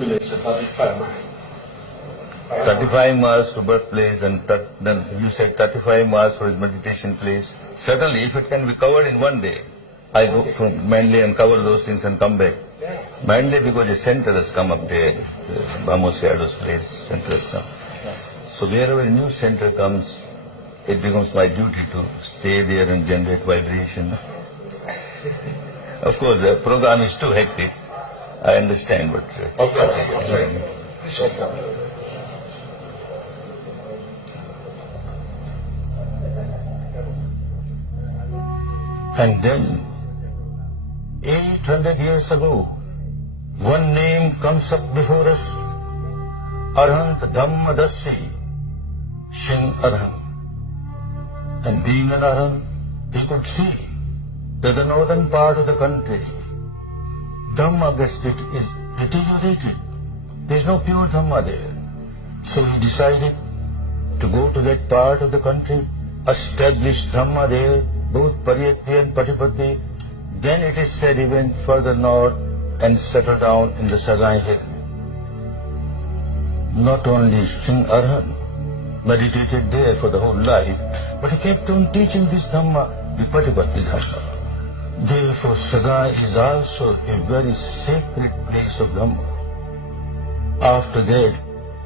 It's 35 miles. 35 miles to birthplace, and then you said 35 miles for his meditation place. Certainly, if it can be covered in one day, I go from Manly and cover those things and come back. Manly because the center has come up there, Bamos Shadow's place, center has come. So wherever a new center comes, it becomes my duty to stay there and generate vibration. Of course, the program is too hectic. I understand, but... And then, 800 years ago, one name comes up before us, Arhant Dhammadasi, Shin Arhant. And being an Arhant, he could see that the northern part of the country, Dhamma gets deteriorated. There is no pure Dhamma there. So he decided to go to that part of the country, establish Dhamma there, both Pariyatti and Patipatti. Then it is said he went further north and settled down in the Sagai Hill. Not only Shin Arhan meditated there for the whole life, but he kept on teaching this Dhamma, the Patipatti Dhamma. Therefore, Sagai is also a very sacred place of Dhamma. After that,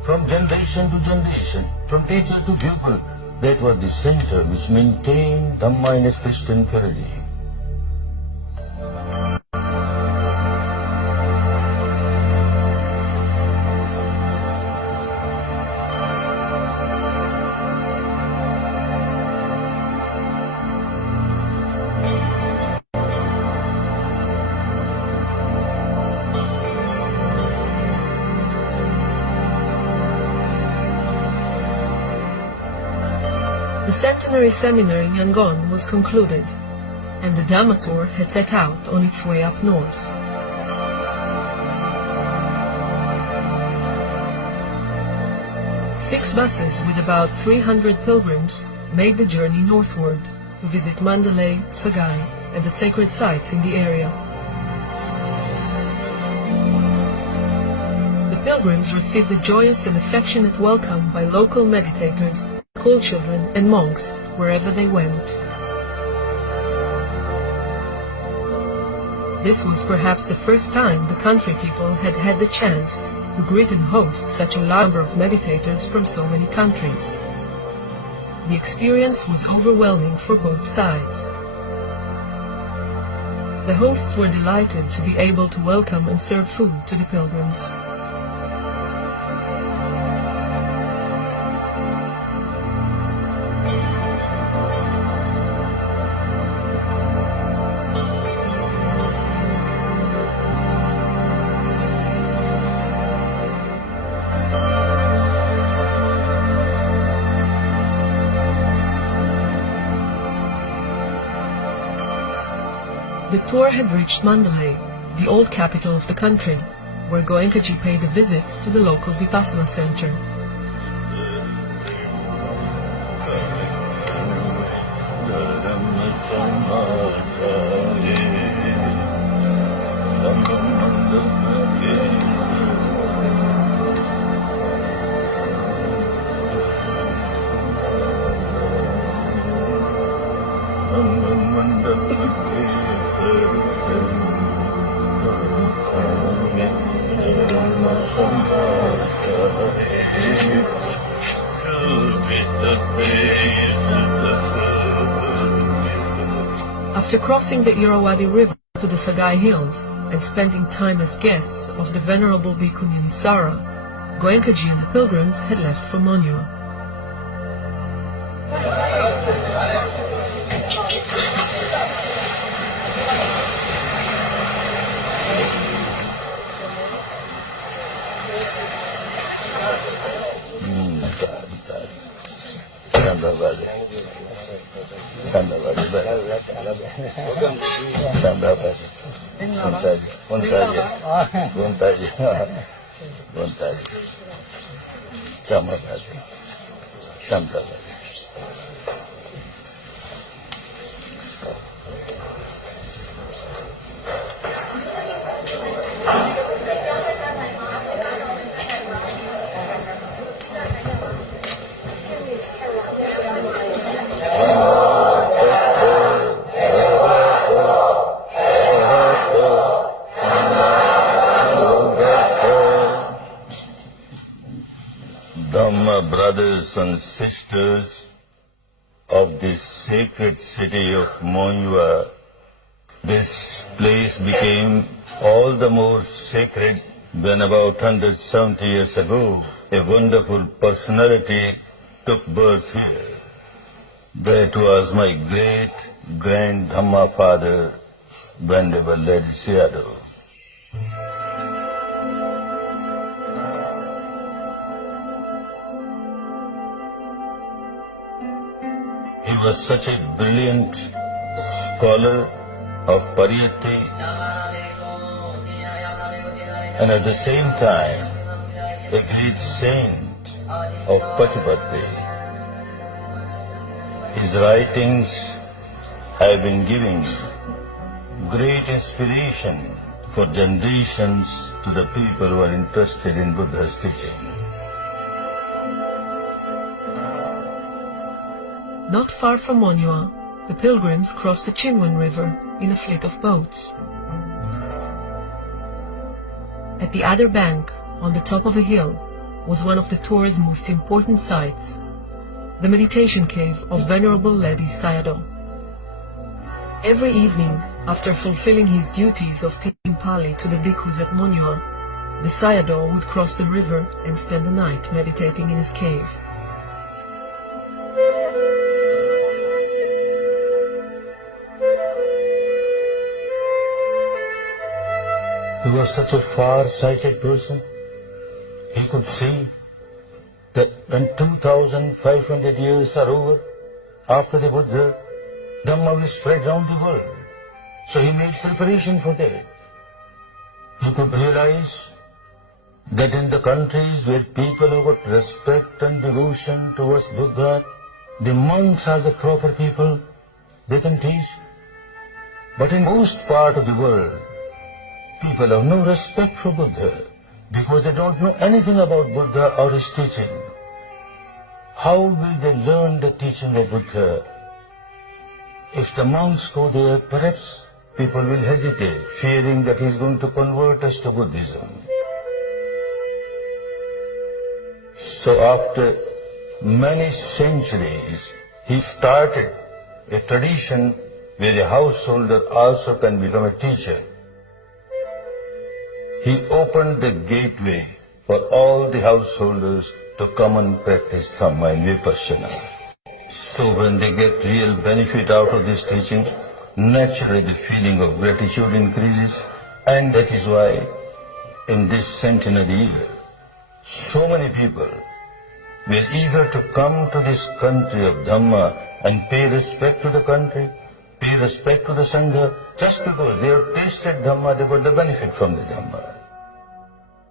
from generation to generation, from teacher to pupil, that was the center which maintained Dhamma in its Christian purity. The centenary seminar in Yangon was concluded, and the Dhamma tour had set out on its way up north. Six buses with about 300 pilgrims made the journey northward to visit Mandalay, Sagai, and the sacred sites in the area. The pilgrims received a joyous and affectionate welcome by local meditators, school children and monks wherever they went. This was perhaps the first time the country people had had the chance to greet and host such a large number of meditators from so many countries. The experience was overwhelming for both sides. The hosts were delighted to be able to welcome and serve food to the pilgrims. The tour had reached Mandalay, the old capital of the country, where Goenkaji paid a visit to the local Vipassana center. After crossing the Irrawaddy River to the Sagai Hills and spending time as guests of the Venerable Bhikkhu Nimisara, Goenkaji and the pilgrims had left for Monyo. Dhamma brothers and sisters of this sacred city of Monua, this place became all the more sacred when about 170 years ago a wonderful personality took birth here. That was my great-grand Dhamma father, Venerable Ledi Sayadaw. He was such a brilliant scholar of Pariyatti and at the same time a great saint of Patipatti. His writings have been giving great inspiration for generations to the people who are interested in Buddha's teaching. Not far from Monua, the pilgrims crossed the Chingwan River in a fleet of boats. At the other bank, on the top of a hill, was one of the tour's most important sites, the meditation cave of Venerable Ledi Sayadaw. Every evening, after fulfilling his duties of teaching Pali to the bhikkhus at Monua, the Sayadaw would cross the river and spend the night meditating in his cave. He was such a far-sighted person. He could see that when 2,500 years are over, after the Buddha, Dhamma will spread round the world. So he made preparation for that. He could realize that in the countries where people have got respect and devotion towards Buddha, the monks are the proper people, they can teach. But in most part of the world, people have no respect for Buddha because they don't know anything about Buddha or his teaching. How will they learn the teaching of Buddha? If the monks go there, perhaps people will hesitate, fearing that he is going to convert us to Buddhism. So after many centuries, he started a tradition where a householder also can become a teacher. He opened the gateway for all the householders to come and practice Dhamma and Vipassana. So when they get real benefit out of this teaching, naturally the feeling of gratitude increases, and that is why in this centenary year, so many people were eager to come to this country of Dhamma and pay respect to the country, pay respect to the Sangha, just because they have tasted Dhamma, they got the benefit from the Dhamma.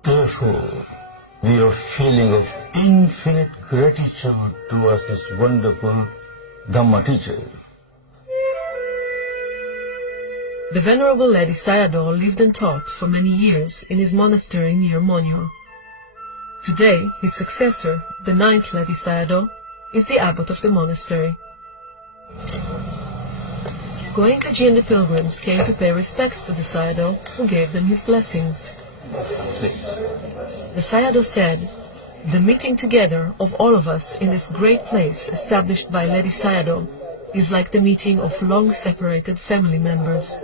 Therefore, we have a feeling of infinite gratitude towards this wonderful Dhamma teacher. The Venerable Ledi Sayadaw lived and taught for many years in his monastery near Monua. Today, his successor, the 9th Ledi Sayadaw, is the abbot of the monastery. Goenkaji and the pilgrims came to pay respects to the Sayadaw, who gave them his blessings. The Sayadaw said, "The meeting together of all of us in this great place established by Ledi Sayadaw is like the meeting of long-separated family members."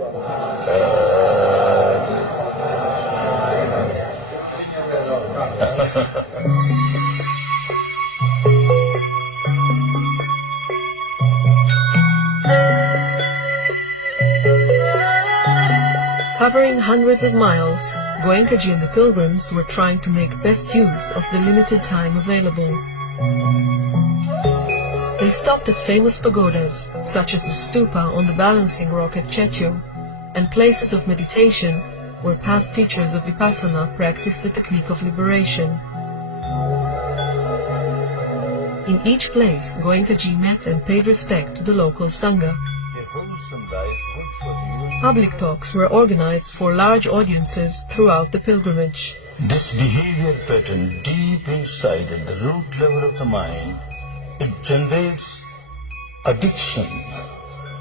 Covering hundreds of miles, Goenkaji and the pilgrims were trying to make best use of the limited time available. They stopped at famous pagodas, such as the stupa on the balancing rock at Chetyo, and places of meditation where past teachers of Vipassana practiced the technique of liberation. In each place, Goenkaji met and paid respect to the local Sangha. Public talks were organized for large audiences throughout the pilgrimage. This behavior pattern deep inside at the root level of the mind, it generates addiction.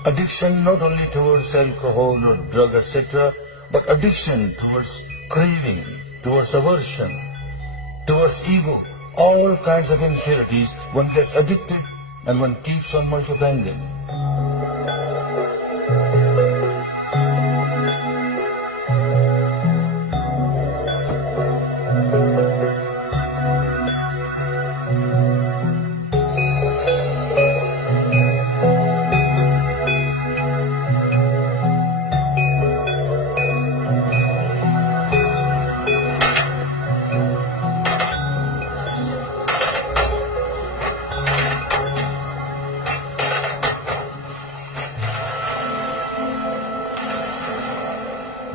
Addiction not only towards alcohol or drug, etc., but addiction towards craving, towards aversion, towards ego. all kinds of impurities, one gets addicted and one keeps on multiplying them.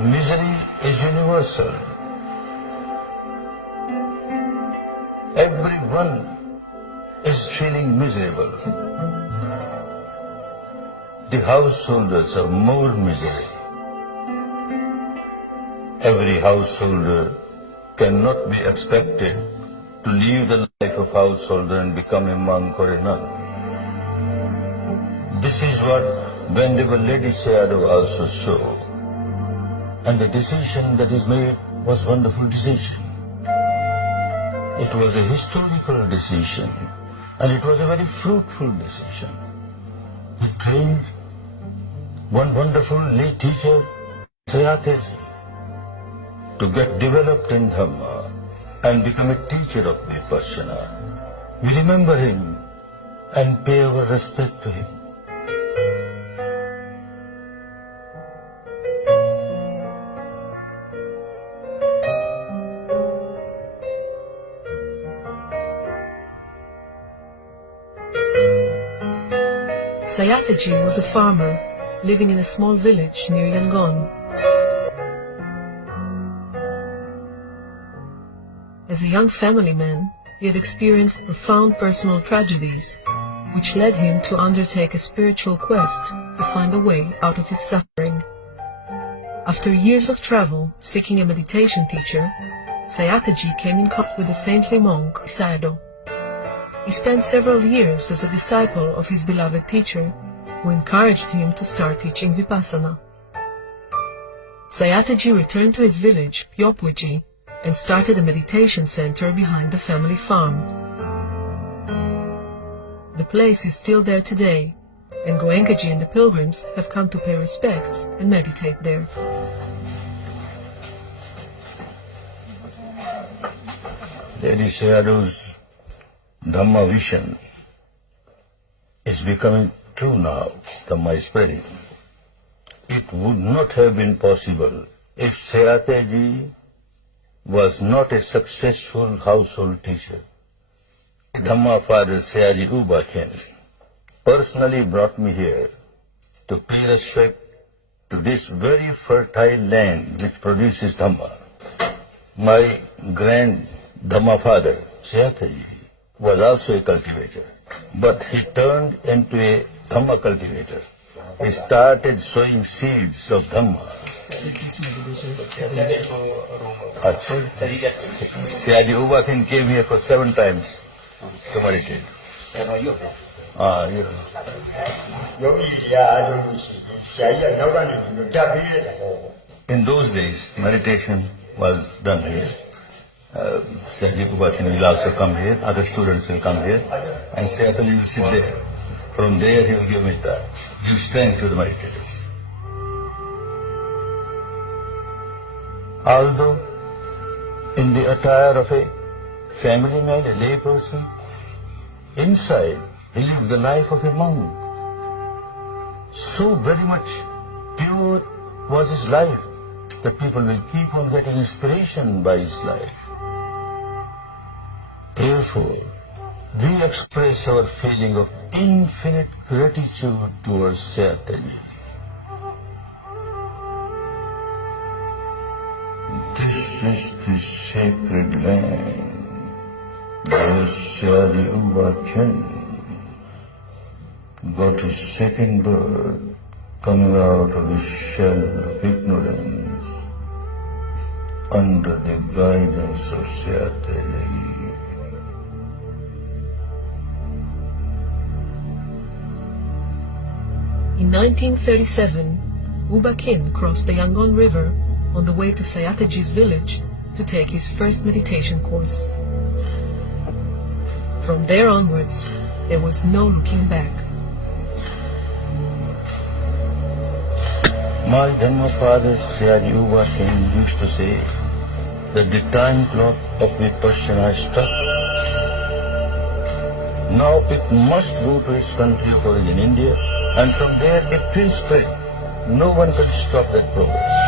Misery is universal. Everyone is feeling miserable. The householders have more misery. Every householder cannot be expected to live the life of householder and become a monk or a nun. This is what Venerable Lady Sayadaw also saw. And the decision that is made was a wonderful decision. It was a historical decision, and it was a very fruitful decision. He trained one wonderful lay teacher, Sayataji, to get developed in Dhamma and become a teacher of Vipassana. We remember him and pay our respect to him. Sayataji was a farmer living in a small village near Yangon. As a young family man, he had experienced profound personal tragedies, which led him to undertake a spiritual quest to find a way out of his suffering. After years of travel seeking a meditation teacher, Sayataji came in contact with the saintly monk Sayadaw. He spent several years as a disciple of his beloved teacher, who encouraged him to start teaching Vipassana. Sayataji returned to his village, Pyopweji, and started a meditation center behind the family farm. The place is still there today, and Goenkaji and the pilgrims have come to pay respects and meditate there. Lady Sayadaw's Dhamma vision is becoming true now. Dhamma is spreading. It would not have been possible if Sayataji was not a successful household teacher. Dhamma father Sayaji U Ba Khin personally brought me here to pay respect to this very fertile land which produces Dhamma. My grand Dhamma father Sayataji was also a cultivator, but he turned into a Dhamma cultivator. He started sowing seeds of Dhamma. Sayaji U Ba Khin came here for 7 times to meditate. In those days, meditation was done here. Sayaji U Ba Khin will also come here, other students will come here, and Sayataji will sit there. From there he will give strength to the meditators. Although in the attire of a family man, a lay person, inside he lived the life of a monk. So very much pure was his life that people will keep on getting inspiration by his life. Therefore, we express our feeling of infinite gratitude towards Sayataji. This is the sacred land where Sayaji U Ba Khin got his second birth coming out of the shell of ignorance under the guidance of Sayataji. In 1937, U Ba Khin crossed the Yangon River on the way to Sayataji's village to take his first meditation course. From there onwards, there was no looking back. My Dhamma father, Sri Yuba King, used to say that the time clock of Vipassana is struck. Now it must go to its country of origin, India, and from there it will spread. No one can stop that progress.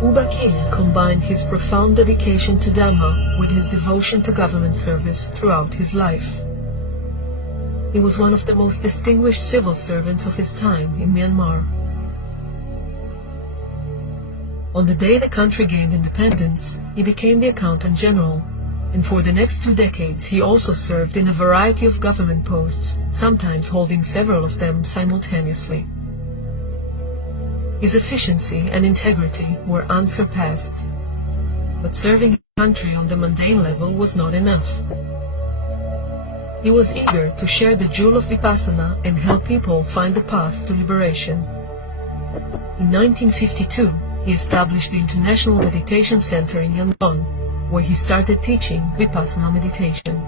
Uba King combined his profound dedication to Dhamma with his devotion to government service throughout his life. He was one of the most distinguished civil servants of his time in Myanmar. On the day the country gained independence, he became the Accountant General, and for the next 2 decades he also served in a variety of government posts, sometimes holding several of them simultaneously. His efficiency and integrity were unsurpassed, but serving his country on the mundane level was not enough. He was eager to share the jewel of Vipassana and help people find the path to liberation. In 1952, he established the International Meditation Center in Yangon, where he started teaching Vipassana meditation.